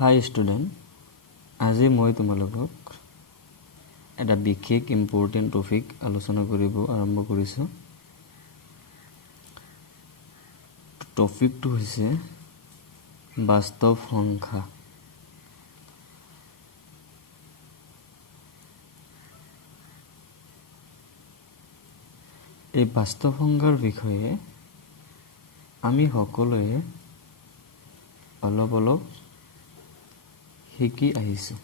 হাই student, আজি মই তোমালোকক এটা বিশেষ ইম্পৰ্টেণ্ট টপিক আলোচনা কৰিব আৰম্ভ কৰিছোঁ। টপিকটো হৈছে বাস্তৱ সংখ্যা। এই বাস্তৱ সংখ্যাৰ বিষয়ে আমি সকলোৱে অলপ শিকি আহিছোঁ।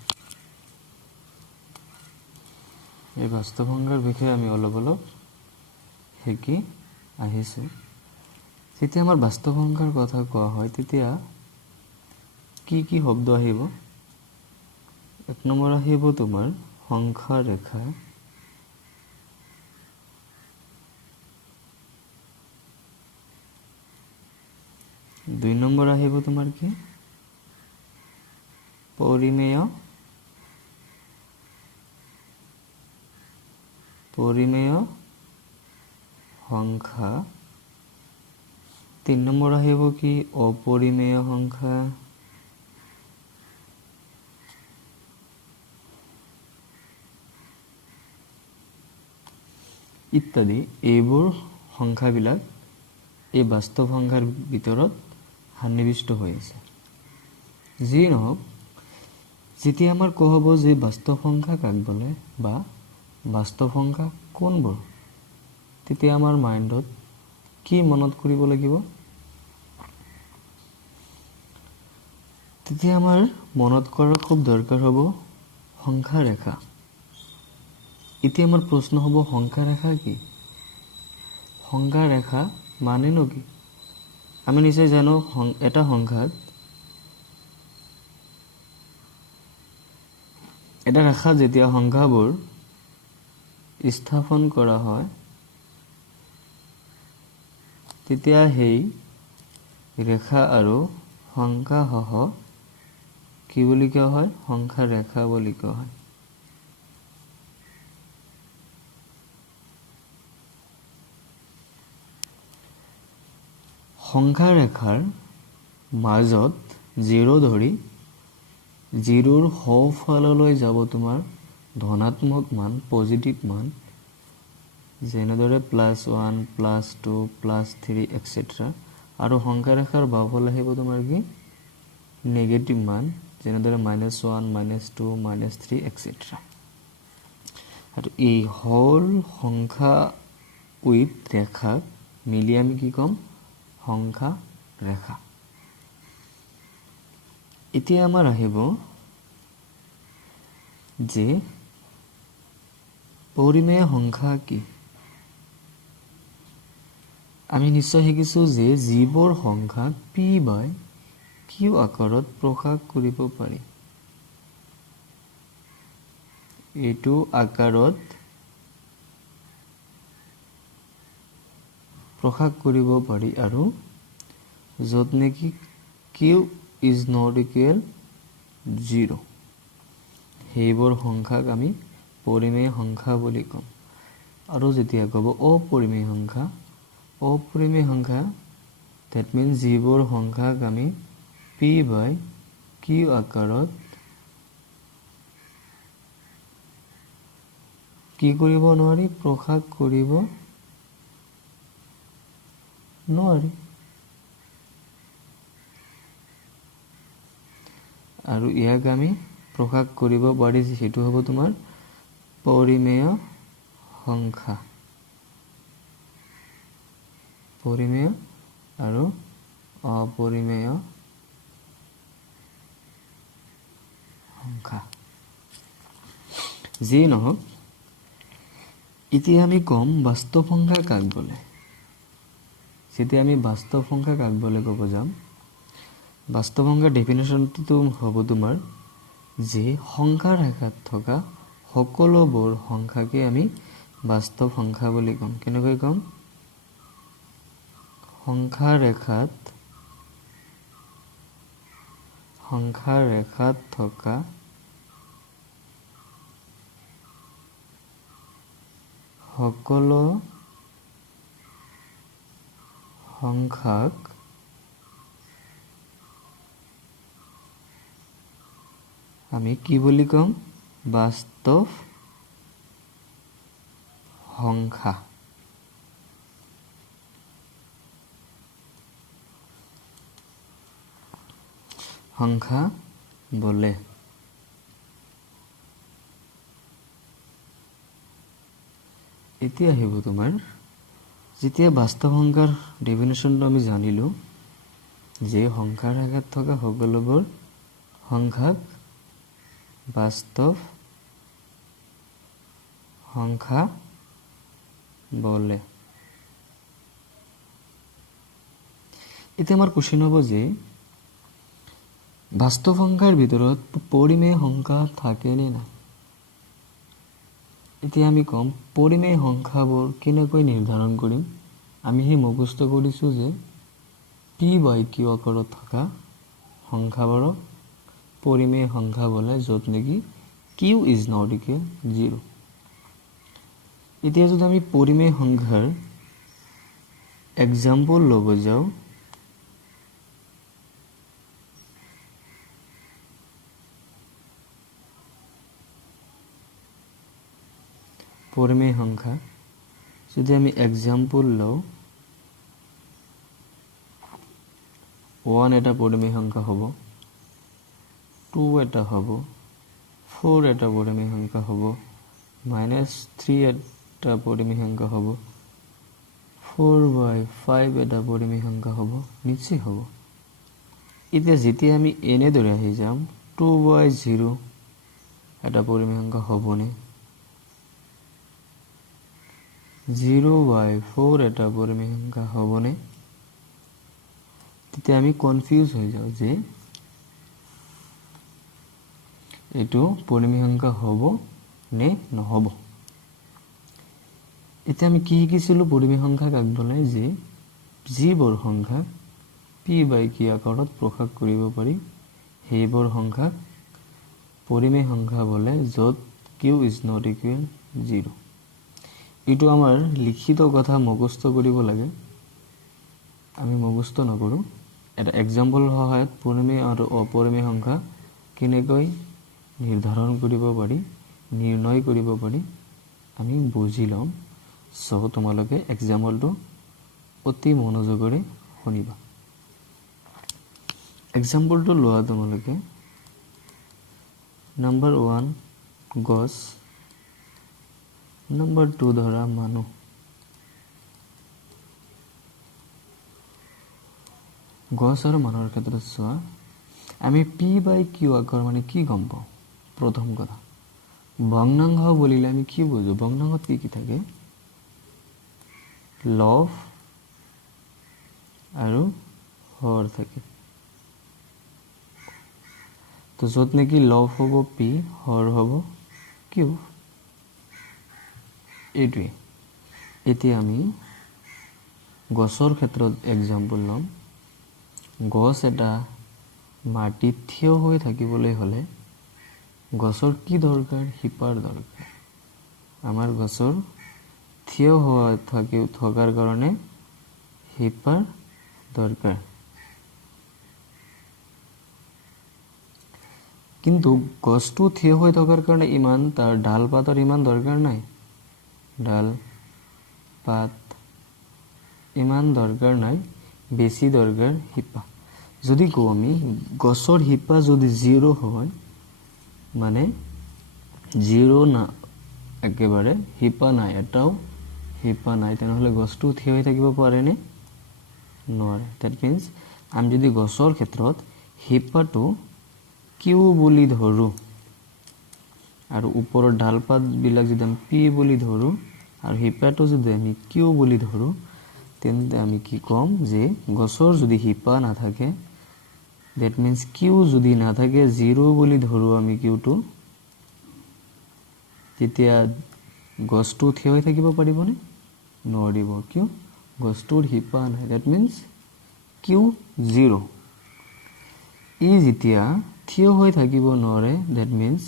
এই বাস্তৱ সংখ্যাৰ বিষয়ে আমি অলপ শিকি আহিছোঁ। যেতিয়া আমাৰ বাস্তৱ সংখ্যাৰ কথা কোৱা হয় তেতিয়া কি কি শব্দ আহিব? এক নম্বৰ আহিব তোমাৰ সংখ্যা ৰেখা, দুই নম্বৰ আহিব তোমাৰ কি পৰিমেয় সংখ্যা, তিন নম্বৰ আহিব কি অপৰিমেয় সংখ্যা, ইত্যাদি। এইবোৰ সংখ্যাবিলাক এই বাস্তৱ সংখ্যাৰ ভিতৰত সন্নিৱিষ্ট হৈ আছে। যি নহওক, যেতিয়া আমাৰ কোৱা হ'ব যে বাস্তৱ সংখ্যা কাক বোলে বা বাস্তৱ সংখ্যা কোনবোৰ, তেতিয়া আমাৰ মাইণ্ডত কি মনত কৰিব লাগিব? তেতিয়া আমাৰ মনত কৰাৰ খুব দৰকাৰ হ'ব সংখ্যা ৰেখা। এতিয়া আমাৰ প্ৰশ্ন হ'ব সংখ্যা ৰেখা কি? সংখ্যা ৰেখা মানেনো কি? আমি নিশ্চয় জানো এটা সংখ্যাত এটা ৰেখাত যেতিয়া সংখ্যাবোৰ স্থাপন কৰা হয় তেতিয়া সেই ৰেখা আৰু সংখ্যাসহ কি বুলি কোৱা হয়? সংখ্যা ৰেখা বুলি কোৱা হয়। সংখ্যা ৰেখাৰ মাজত 0 ধৰি 0ৰ সোঁফাললৈ যাব তোমাৰ ধনাত্মক মান, পজিটিভ মান, যেনেদৰে +1, +2, +3 এটচেট্ৰা। আৰু সংখ্যা ৰেখাৰ বাওঁফালে আহিব তোমাৰ কি নেগেটিভ মান, যেনেদৰে -1, -2, -3 এটচেট্ৰা। আৰু এই হল সংখ্যা উইথ ৰেখাক মিলি আমি কি ক'ম? সংখ্যা ৰেখা। এতিয়া আমাৰ আহিব যে পৰিমেয় সংখ্যা কি? আমি নিশ্চয় শিকিছো যে যিবোৰ সংখ্যা p/q আকাৰত প্ৰকাশ কৰিব পাৰি, এইটো আকাৰত প্ৰকাশ কৰিব পাৰি, আৰু য'ত নেকি q is not equal 0 সেইবোৰ সংখ্যাক আমি পৰিমেয় সংখ্যা বুলি ক'ম। আৰু যেতিয়া ক'ব অপৰিমেয় সংখ্যা, that means যিবোৰ সংখ্যাক আমি p/q আকাৰত কি কৰিব নোৱাৰি? প্ৰকাশ কৰিব নোৱাৰি। আৰু ইয়াক আমি প্ৰকাশ কৰিব পাৰি, সেইটো হ'ব তোমাৰ পৰিমেয় সংখ্যা। পৰিমেয় আৰু অপৰিমেয় সংখ্যা। যি নহওক, এতিয়া আমি ক'ম বাস্তৱ সংখ্যা কাক বোলে। যেতিয়া আমি বাস্তৱ সংখ্যা কাক বোলে ক'ব যাম, বাস্তৱ সংখ্যাৰ ডেফিনেশ্যনটো হ'ব তোমাৰ যে সংখ্যা ৰেখাত থকা সকলোবোৰ সংখ্যাকে আমি বাস্তৱ সংখ্যা বুলি ক'ম। কেনেকৈ ক'ম? সংখ্যা ৰেখাত থকা সকলো সংখ্যাক আমি কি বুলি কম বাস্তৱ সংখ্যা সংখ্যা বলে এতিয়া আহিব তোমাৰ যেতিয়া বাস্তৱ সংখ্যাৰ ডেফিনেশ্যনটো আমি জানিলো যে সংখ্যাৰ আকাৰত থকা সকলোবোৰ সংখ্যাক বাস্তৱ সংখ্যা বলে এতিয়া আমাৰ কোশ্চেন হ'ব যে বাস্তৱ সংখ্যাৰ ভিতৰত পৰিমেয় সংখ্যা থাকে নে নাই এতিয়া আমি কম পৰিমেয় সংখ্যাবোৰ কেনেকৈ নিৰ্ধাৰণ কৰিম আমি হে মুখস্থ কৰিছো যে p/q আকাৰত থকা সংখ্যাবোৰক পৰিমেয় সংখ্যা বলে য'ত নেকি q is not equal 0 এতিয়া যদি আমি পৰিমেয় সংখ্যাৰ এক্সাম্পল ল'ব যাওঁ পৰিমেয় সংখ্যা যদি আমি এক্সাম্পল লওঁ 1 এটা পৰিমেয় সংখ্যা হ'ব 2 এটা হ'ব 4 এটা পৰিমেয় সংখ্যা হ'ব -3 এটা পৰিমেয় সংখ্যা হ'ব 4/5 এটা পৰিমেয় সংখ্যা হ'ব নিশ্চয় হ'ব এতিয়া যেতিয়া আমি এনে দৰে আহি যাম 2/0 এটা পৰিমেয় সংখ্যা হ'বনে 0/4 এটা পৰিমেয় সংখ্যা হ'বনে তেতিয়া আমি কনফিউজ হৈ যাওঁ যে এটো পৰিমেয় সংখ্যা হ'ব নে নহ'ব এতিয়া আমি কি শিকিছিলো পৰিমেয় সংখ্যা কাক বলে যে যিবোৰ সংখ্যা p/q আকাৰত প্ৰকাশ কৰিব পাৰি সেইবোৰ সংখ্যা পৰিমেয় সংখ্যা বলে য'ত q is not equal 0 এটো আমাৰ লিখিত কথা মুখস্থ কৰিব লাগে আমি মুখস্থ নকৰো এটা এক্সাম্পল সহায়ত পৰিমেয় আৰু অপৰিমেয় সংখ্যা কেনেকৈ নিৰ্ধাৰণ কৰিব পাৰি নিৰ্ণয় কৰিব পাৰি আমি বুজি লম সো তোমালোকে এক্সাম্পলটো অতি মনোযোগৰে শুনিবা এক্সাম্পলটো লোৱা তোমালোকে নম্বৰ 1 গছ নম্বৰ 2 ধৰা মানুহ গছ আৰু মানুহৰ ক্ষেত্ৰত চোৱা আমি p/q আকাৰ মানে কি গম পাওঁ প্ৰথম কথা ভগ্নাংশ বলিলে আমি কি বুজো ভগ্নাংশত কি থাকে লব আৰু হৰ থাকে তো য'ত নেকি লব হ'ব p হৰ হ'ব q এইটোৱে এতিয়া আমি গছৰ ক্ষেত্ৰত এক্সাম্পল লম গছ এটা মাটিত থিয় হৈ থাকিবলৈ হলে গছৰ কি দৰকাৰ শিপাৰ দৰকাৰ আমাৰ গছৰ থিয় হোৱা থকাৰ কাৰণে শিপাৰ দৰকাৰ কিন্তু গছটো থিয় হৈ থকাৰ কাৰণে ইমান তাৰ ডাল পাতৰ ইমান দৰকাৰ নাই ডাল পাত ইমান দৰকাৰ নাই বেছি দৰকাৰ শিপা যদি কও আমি গছৰ শিপা যদি 0 হয় মানে 0 না একেবাৰে শিপা নাই এটাও শিপা নাই তেনেহলে গছটো থিয় হৈ থাকিব পাৰে নে নোৱাৰে দ্যাট মিন্স আমি যদি গছৰ ক্ষেত্ৰত শিপাটো কিউ বুলি ধৰো আৰু ওপৰৰ ডালপাত বিলাক যদি আমি পি বুলি ধৰো আৰু শিপাটো যদি আমি কিউ বুলি ধৰো তেন্তে আমি কি কম যে গছৰ যদি শিপা না থাকে দ্যাট মিন্স কিউ যদি না থাকে 0 বুলি ধৰো আমি কিউটো তেতিয়া গছটো থিয় হৈ থাকিব পাৰিবনে নোৱাৰিব কিয় গছটোৰ শিপা নাই দ্যাট মিন্স কিউ 0 ই যেতিয়া থিয় হৈ থাকিব নোৱাৰে দ্যাট মিন্স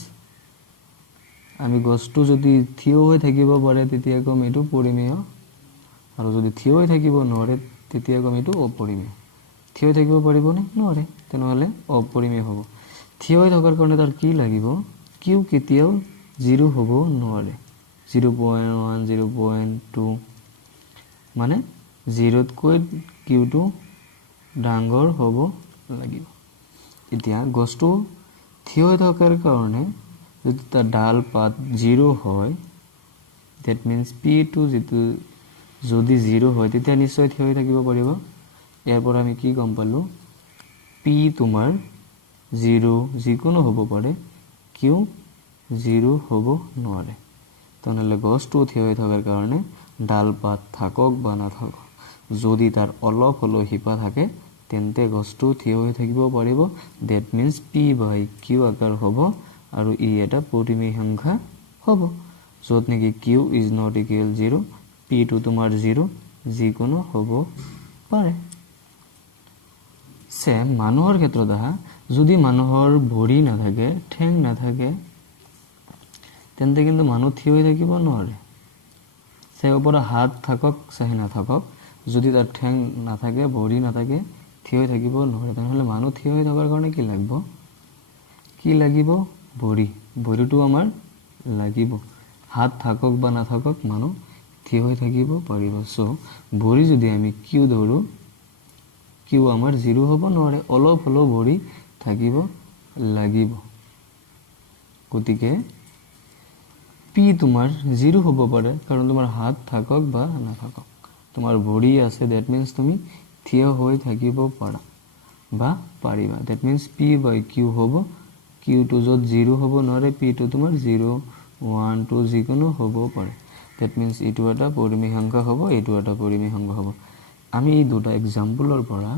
আমি গছটো যদি থিয় হৈ থাকিব পাৰে তেতিয়া কম এটো পৰিমেয় আৰু যদি থিয় হৈ থাকিব নোৱাৰে তেতিয়া কম এটো অপৰিমেয় থিয় হৈ থাকিব পাৰিবনে নোৱাৰে তেনেহলে অপৰিমেয় হ'ব থিয় হৈ থকাৰ কাৰণে তাৰ কি লাগিব কিউ কেতিয়াও 0 হ'ব নোৱাৰে 0.1 0.2 মানে 0তকৈ কিউটো ডাঙৰ হ'ব লাগিব এতিয়া গছটো থিয় হৈ থকাৰ কাৰণে যদি তাৰ ডাল পাত 0 হয় that means p2 যেটো যদি 0 হয় তেতিয়া নিশ্চয় থিয় হৈ থাকিব পাৰিব ইয়াৰ পৰা আমি কি গম পালো p তোমাৰ 0 যিকোনো হ'ব পাৰে কিউ 0 হ'ব নোৱাৰে তনলে গছটো থিয় হৈ থকাৰ কাৰণে ডাল পাত থাকক বা নাথাকক যদি তাৰ অলপ হলো হিপা থাকে তেন্তে গছটো থিয় হৈ থাকিব পাৰিব that means p by q আকাৰ হ'ব আৰু ই এটা পৰিমেয় সংখ্যা হ'ব যত নেকি q is not equal 0 p2 তোমাৰ 0 যিকোনো হ'ব পাৰে সেম মানুহৰ ক্ষেত্ৰত আহা যদি মানুহৰ ভৰি নাথাকে ঠেং নাথাকে তেন্তে কিন্তু মানুহ থিয় হৈ থাকিব নোৱাৰে সে ওপৰত হাত থাকক চাহে নাথাকক যদি তাৰ ঠেং নাথাকে ভৰি নাথাকে থিয় হৈ থাকিব নোৱাৰে তেনেহলে মানুহ থিয় হৈ থকাৰ কাৰণে কি লাগিব ভৰি ভৰিটো আমাৰ লাগিব হাত থাকক বা নাথাকক মানুহ থিয় হৈ থাকিব পাৰিব সো ভৰি যদি আমি কিউ ধৰো কিউ আমাৰ 0 হ'ব নোৱাৰে অলপ হলো ভৰি থাকিব লাগিব গতিকে p তোমাৰ 0 হ'ব পাৰে কাৰণ তোমাৰ হাত থাকক বা নাথাকক তোমাৰ ভৰি আছে that means তুমি থিয় হৈ থাকিব পাৰা বা পাৰিবা that means p by q হ'ব q to যত 0 হ'ব নোৱাৰে p to তোমাৰ 0 1 2 যিকোনো হ'ব পাৰে that means এটো এটা পৰিমেয় সংখ্যা হ'ব এটো এটা পৰিমেয় সংখ্যা হ'ব আমি এই দুটা एग्जांपलৰ পৰা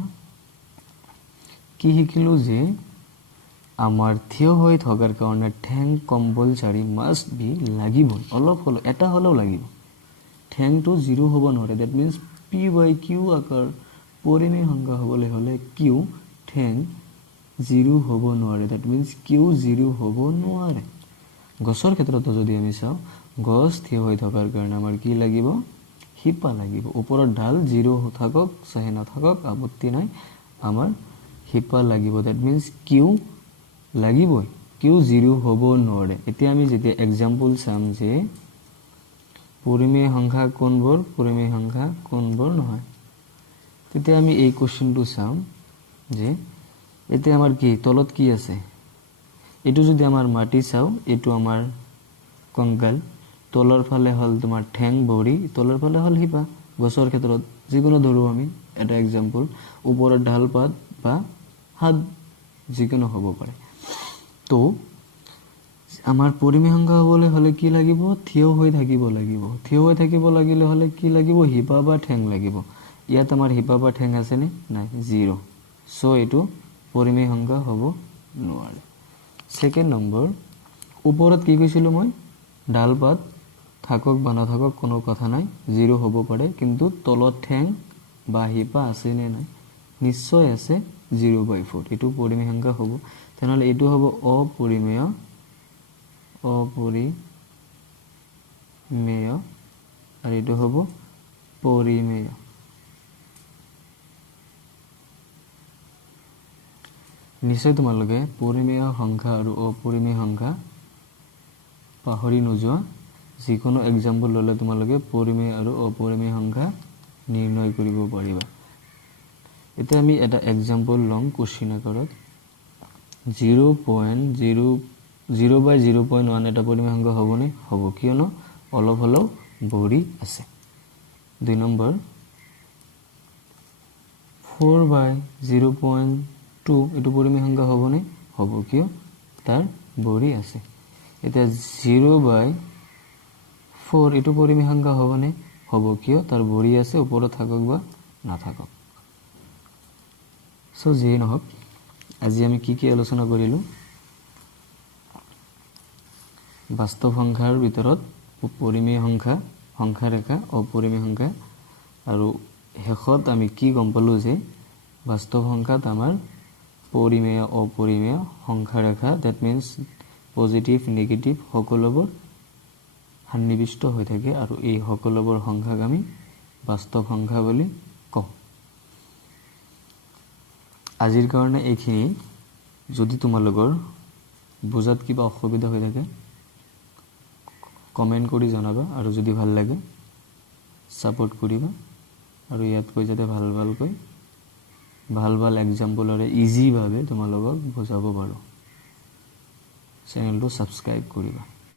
কি শিকিলো যে আমাৰ থিয় হৈ থকাৰ কাৰণে ঠেং কম্পালসৰি মাস্ট বি লাগিব অলপ হলো এটা হলো লাগিব ঠেং to 0 হ'ব নোৱাৰে that means p by q আকাৰ পৰিমেয় সংখ্যা হ'বলে হলে q ঠেং 0 হ'ব নোৱাৰে that means q 0 হ'ব নোৱাৰে গছৰ ক্ষেত্ৰত যদি আমি চাও গছ থিয় হৈ থকাৰ কাৰণে আমাৰ কি লাগিব হিপা লাগিব ওপৰৰ ডাল 0 থাকক চাহে নাথাকক আপত্তি নাই আমাৰ হিপা লাগিব that means q লাগিবই q 0 হ'ব নোৱাৰে এতিয়া আমি যেতিয়া एग्जांपल চাম যে পৰিমেয় সংখ্যা কোনবোৰ নহয় তেতিয়া আমি এই কোশ্চেনটো চাম যে এতিয়া আমাৰ কি তলত কি আছে এটো যদি আমাৰ মাটি চাও এটো আমাৰ কংকাল তলৰ ফালে হল তোমাৰ ঠেং ভৰি তলৰ ফালে হল হিপা গছৰ ক্ষেত্ৰত যিকোনো ধৰো আমি এটা एग्जांपल ওপৰৰ ঢাল পাত বা হাত যিকোনো হ'ব পাৰে তো আমাৰ পৰিমেয় সংখ্যা হ'বলে হলে কি লাগিব থিয় হৈ থাকিব লাগিলে হলে কি লাগিব হিপা বা ঠেং লাগিব ইয়াত আমাৰ হিপা বা ঠেং আছে নে নাই 0 সো এটো পৰিমেয় সংখ্যা হ'ব নোৱাৰে সেকেন্ড নম্বৰ ওপৰত কি কৈছিলো মই ডাল পাত থাকক বা নাথাকক কোনো কথা নাই 0 হ'ব পাৰে কিন্তু তলত ঠেং বা হিপা আছে নে নাই নিশ্চয় আছে 0/4 এটো পৰিমেয় সংখ্যা হ'ব তেনেহলে এটো হ'ব অপৰিমেয় আৰু এটো হ'ব পৰিমেয় নিশ্চয় তোমালোকে পৰিমেয় সংখ্যা আৰু অপৰিমেয় সংখ্যা পাহৰি নোযোৱা যিকোনো एग्जांपल ললে তোমালোকে পৰিমেয় আৰু অপৰিমেয় সংখ্যা নিৰ্ণয় কৰিব পাৰিবা এতিয়া আমি এটা एग्जांपल লম কোশ্চেন আকাৰত 0.0/0.1 এটা পৰিমেয় সংখ্যা হ'বনে হ'ব কিয়নো অলপ হলো ভৰি আছে দুই নম্বৰ 4/0.2 এটো পৰিমেয় সংখ্যা হ'বনে হ'ব কিয় তাৰ ভৰি আছে এটা 0/4 এটো পৰিমেয় সংখ্যা হ'বনে হ'ব কিয় তাৰ ভৰি আছে ওপৰত থাকক বা নাথাকক সো যে নহক আজি আমি কি আলোচনা কৰিলো বাস্তৱ সংখ্যাৰ ভিতৰত পৰিমেয় সংখ্যা ৰেখা অপৰিমেয় সংখ্যা আৰু হেখত আমি কি গম পালো যে বাস্তৱ সংখ্যাত আমাৰ পৰিমেয় অপৰিমেয় সংখ্যা ৰেখা that means পজিটিভ নেগেটিভ সকলোবোৰ সন্নিবিষ্ট হৈ থাকে আৰু এই সকলোবোৰ সংখ্যাক আমি বাস্তৱ সংখ্যা বুলি কওঁ আজিৰ কাৰণে এইখিনি যদি তোমালোকৰ বুজাত কিবা অসুবিধা হৈ থাকে কমেন্ট কৰি জনাবা আৰু যদি ভাল লাগে সাপোৰ্ট কৰিবা আৰু ইয়াতকৈ যাতে ভালকৈ ভাল এক্সাম্পলৰে ইজি ভাবে তোমালোকক বুজাব পাৰো চেনেলটো সাবস্ক্ৰাইব কৰিবা